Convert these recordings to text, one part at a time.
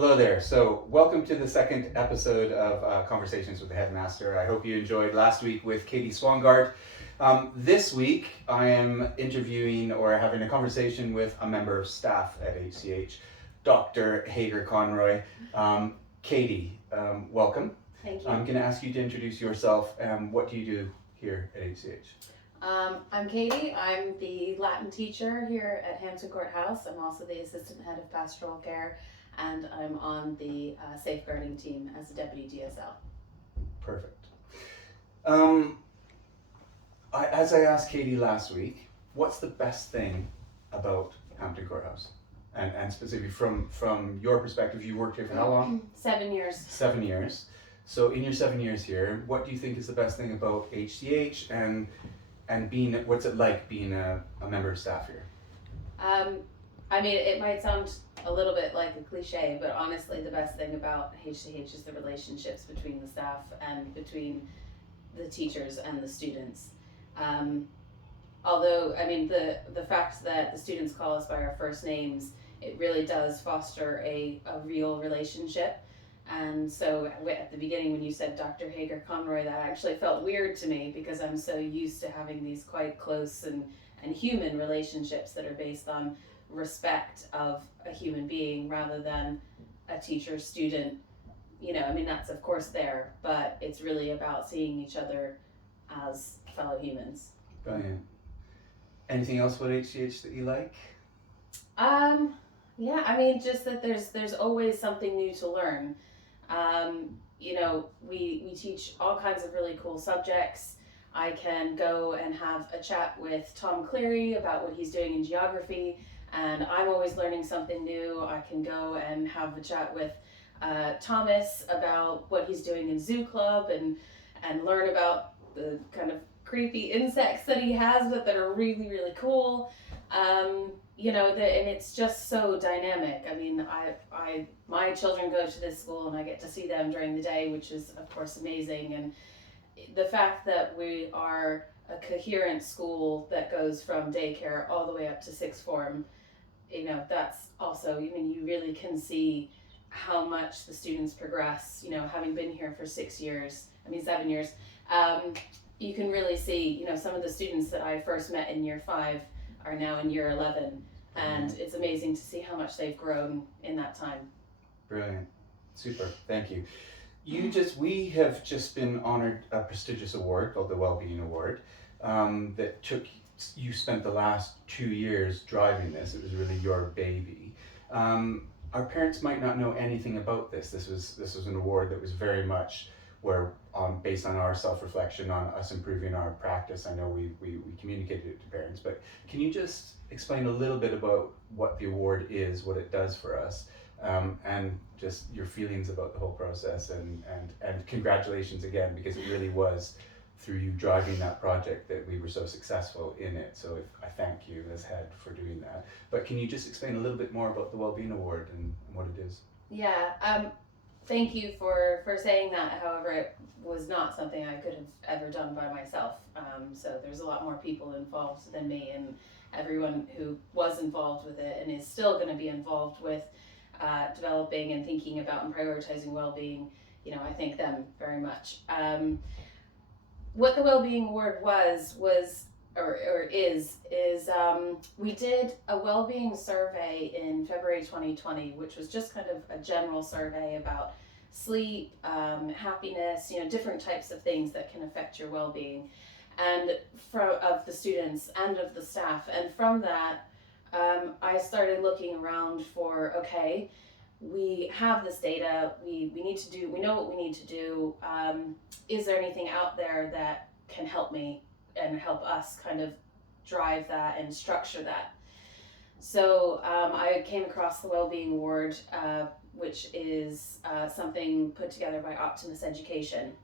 Hello there. So, welcome to the second episode of Conversations with the Headmaster. I hope you enjoyed last week with Katie Swangard. This week, I am interviewing or having a conversation with a member of staff at HCH, Dr. Hager Conroy. Katie, welcome. Thank you. I'm going to ask you to introduce yourself. What do you do here at HCH? I'm Katie. I'm the Latin teacher here at Hampton Courthouse. I'm also the assistant head of pastoral care, and I'm on the safeguarding team as a deputy DSL. Perfect. As I asked Katie last week, what's the best thing about Hampton Courthouse? And specifically from your perspective, you worked here for how long? 7 years. 7 years. So in your 7 years here, what do you think is the best thing about HCH and being, what's it like being a member of staff here? I mean, it might sound a little bit like a cliche, but honestly, the best thing about HCH is the relationships between the staff and between the teachers and the students. Although, I mean, the fact that the students call us by our first names, it really does foster a real relationship. And so at the beginning when you said Dr. Hager Conroy, that actually felt weird to me because I'm so used to having these quite close and human relationships that are based on respect of a human being rather than a teacher student. You know, I mean, that's of course there, but it's really about seeing each other as fellow humans. Brilliant. Anything else about HCH that you like? Yeah, I mean, just that there's always something new to learn. You know, we teach all kinds of really cool subjects. I can go and have a chat with Tom Cleary about what he's doing in geography, and I'm always learning something new. I can go and have a chat with Thomas about what he's doing in Zoo Club and learn about the kind of creepy insects that he has that are really, really cool. You know, and it's just so dynamic. I mean, my children go to this school and I get to see them during the day, which is of course amazing. And the fact that we are a coherent school that goes from daycare all the way up to sixth form, you know, that's also, I mean, you really can see how much the students progress, you know, having been here for 7 years, you can really see, you know, some of the students that I first met in year 5 are now in year 11, and it's amazing to see how much they've grown in that time. Brilliant. Super. Thank you. We have just been honored a prestigious award called the Wellbeing Award you spent the last 2 years driving this. It was really your baby. Our parents might not know anything about this. This was an award that was very much based on our self-reflection on us improving our practice. I know we communicated it to parents, but can you just explain a little bit about what the award is, what it does for us, and just your feelings about the whole process, and congratulations again, because it really was through you driving that project that we were so successful in it. So I thank you as head for doing that. But can you just explain a little bit more about the Wellbeing Award and what it is? Yeah, thank you for saying that. However, it was not something I could have ever done by myself. So there's a lot more people involved than me, and everyone who was involved with it and is still going to be involved with developing and thinking about and prioritizing well-being. You know, I thank them very much. What the Wellbeing Award was we did a well-being survey in February 2020, which was just kind of a general survey about sleep, happiness, you know, different types of things that can affect your well-being, and of the students and of the staff. And from that, I started looking around for, okay, we have this data, we know what we need to do. Is there anything out there that can help me and help us kind of drive that and structure that? So I came across the Wellbeing Award, which is something put together by Optimus Education.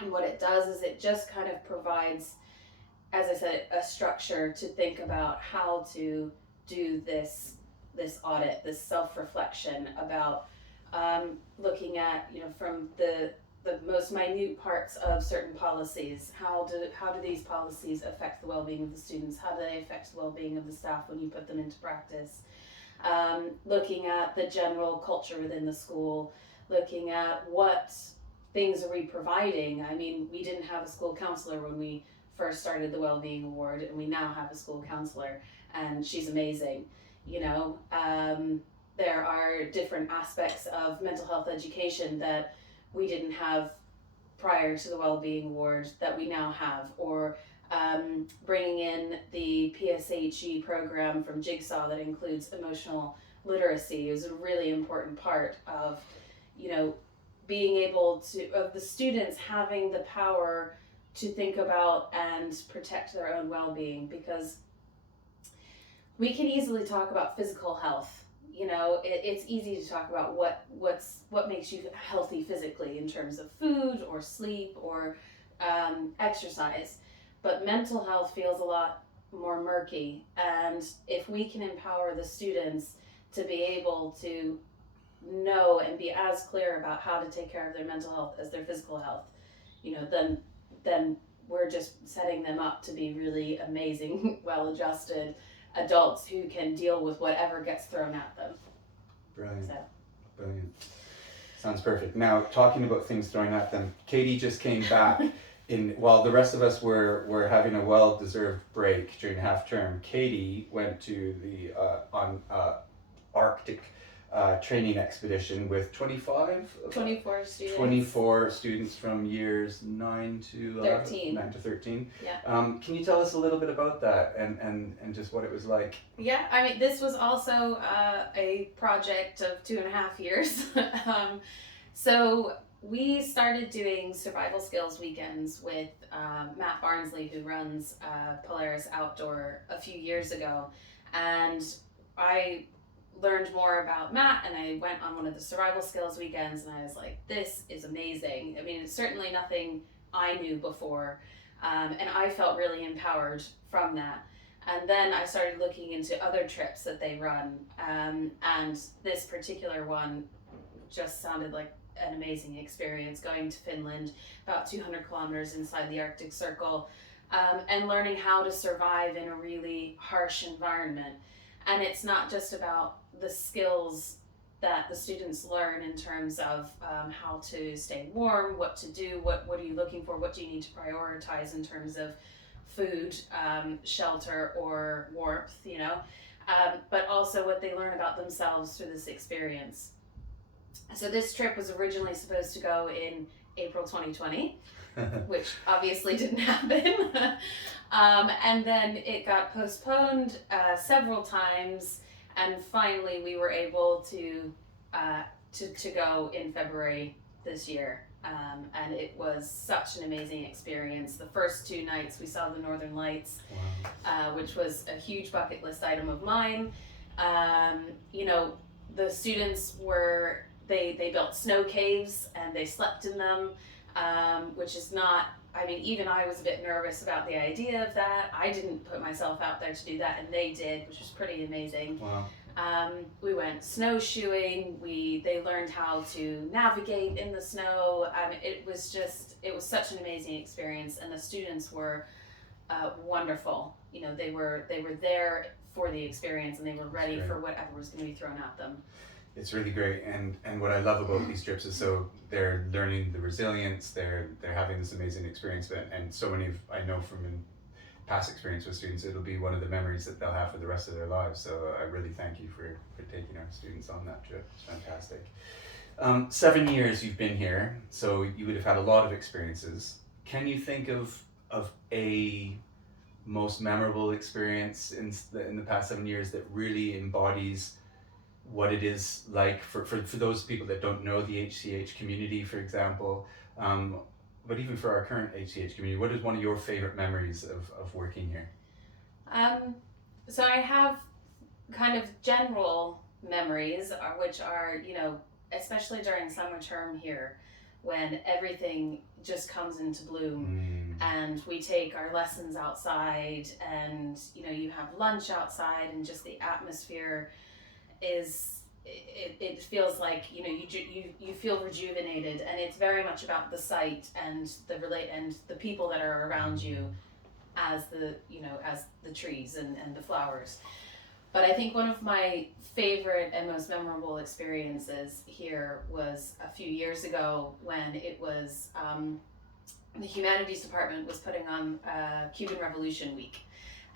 And what it does is it just kind of provides, as I said, a structure to think about how to do this audit, this self-reflection about looking at, you know, from the most minute parts of certain policies. How do these policies affect the well-being of the students? How do they affect the well-being of the staff when you put them into practice? looking at the general culture within the school, looking at what things are we providing. I mean, we didn't have a school counselor when we first started the Wellbeing Award, and we now have a school counselor, and she's amazing. You know, there are different aspects of mental health education that we didn't have prior to the Wellbeing Award that we now have, or bringing in the PSHE program from Jigsaw that includes emotional literacy is a really important part of, you know, being able to, of the students having the power to think about and protect their own well-being, because we can easily talk about physical health. You know, it's easy to talk about what makes you healthy physically in terms of food or sleep or exercise, but mental health feels a lot more murky. And if we can empower the students to be able to know and be as clear about how to take care of their mental health as their physical health, you know, then we're just setting them up to be really amazing, well-adjusted adults who can deal with whatever gets thrown at them. Brilliant. So. Brilliant. Sounds perfect. Now, talking about things thrown at them, Katie just came back while the rest of us were having a well-deserved break during half term. Katie went to the Arctic training expedition with 24 students. 24 students from years 9 to 13. 9 to 13. Yeah. Can you tell us a little bit about that and just what it was like? Yeah, I mean, this was also a project of 2.5 years. So we started doing survival skills weekends with Matt Barnsley, who runs Polaris Outdoor, a few years ago. And I learned more about Matt, and I went on one of the survival skills weekends, and I was like, this is amazing. I mean, it's certainly nothing I knew before, and I felt really empowered from that. And then I started looking into other trips that they run, and this particular one just sounded like an amazing experience, going to Finland, about 200 kilometers inside the Arctic Circle, and learning how to survive in a really harsh environment. And it's not just about the skills that the students learn in terms of how to stay warm, what to do, what are you looking for, what do you need to prioritize in terms of food, shelter, or warmth, you know, but also what they learn about themselves through this experience. So this trip was originally supposed to go in April 2020, which obviously didn't happen. And then it got postponed several times, and finally we were able to go in February this year. And it was such an amazing experience. The first 2 nights we saw the Northern Lights, Wow. which was a huge bucket list item of mine. You know, the students were, they built snow caves and they slept in them, which is not, I mean, even I was a bit nervous about the idea of that. I didn't put myself out there to do that, and they did, which was pretty amazing. Wow. We went snowshoeing. They learned how to navigate in the snow. It was such an amazing experience, and the students were wonderful. You know, they were there for the experience, and they were ready for whatever was going to be thrown at them. It's really great, and what I love about these trips is so they're learning the resilience, they're having this amazing experience, and so many I know from past experience with students, it'll be one of the memories that they'll have for the rest of their lives. So I really thank you for taking our students on that trip. It's fantastic. 7 years you've been here, so you would have had a lot of experiences. Can you think of a most memorable experience in the past 7 years that really embodies what it is like for those people that don't know the HCH community, for example, but even for our current HCH community, what is one of your favorite memories of working here? So I have kind of general memories, which are, you know, especially during summer term here, when everything just comes into bloom, and we take our lessons outside, and, you know, you have lunch outside, and just the atmosphere is, it feels like, you know, you feel rejuvenated, and it's very much about the site and the people that are around you as the trees and the flowers. But I think one of my favorite and most memorable experiences here was a few years ago when it was the humanities department was putting on Cuban Revolution Week,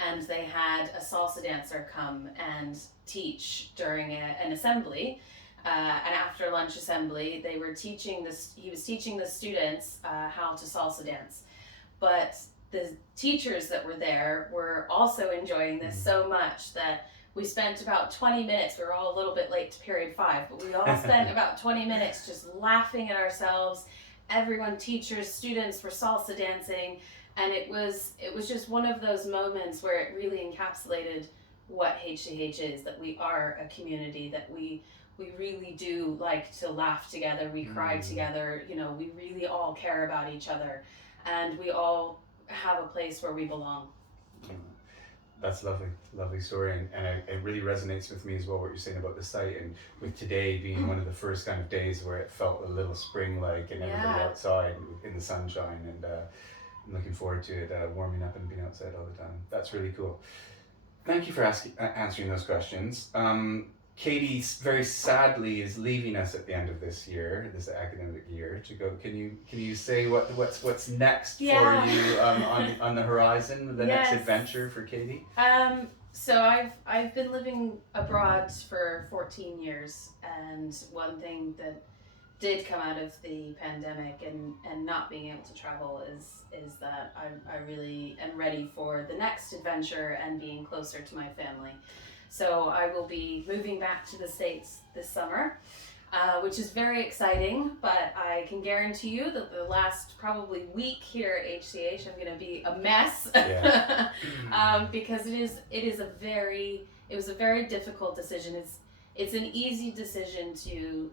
and they had a salsa dancer come and teach during an assembly. An after lunch assembly, they were teaching this. He was teaching the students how to salsa dance, but the teachers that were there were also enjoying this so much that we spent about 20 minutes. We were all a little bit late to period 5, but we all spent about 20 minutes just laughing at ourselves. Everyone, teachers, students, were salsa dancing, and it was just one of those moments where it really encapsulated what HCH is, that we are a community, that we really do like to laugh together, we cry together, we really all care about each other, and we all have a place where we belong. That's lovely story, and it really resonates with me as well what you're saying about the site, and with today being one of the first kind of days where it felt a little spring-like, and everybody outside in the sunshine, and I'm looking forward to it warming up and being outside all the time. That's really cool. Thank you for answering those questions. Katie very sadly is leaving us at the end of this academic year to go. Can you say what's next for you on the horizon, the next adventure for Katie? So I've been living abroad for 14 years, and one thing that did come out of the pandemic and not being able to travel is that I really am ready for the next adventure and being closer to my family. So I will be moving back to the States this summer, which is very exciting, but I can guarantee you that the last probably week here at HCH I'm going to be a mess. Because it was a very difficult decision. It's an easy decision to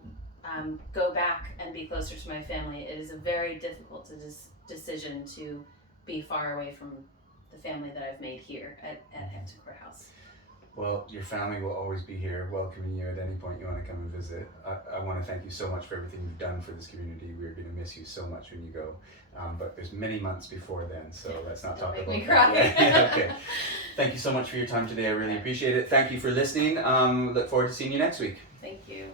go back and be closer to my family. It is a very difficult decision to be far away from the family that I've made here at Hampton Courthouse. Well, your family will always be here welcoming you at any point you want to come and visit. I want to thank you so much for everything you've done for this community. We're going to miss you so much when you go. But there's many months before then, so let's not talk about that. Don't make me cry. Okay. Thank you so much for your time today. I really appreciate it. Thank you for listening. Look forward to seeing you next week. Thank you.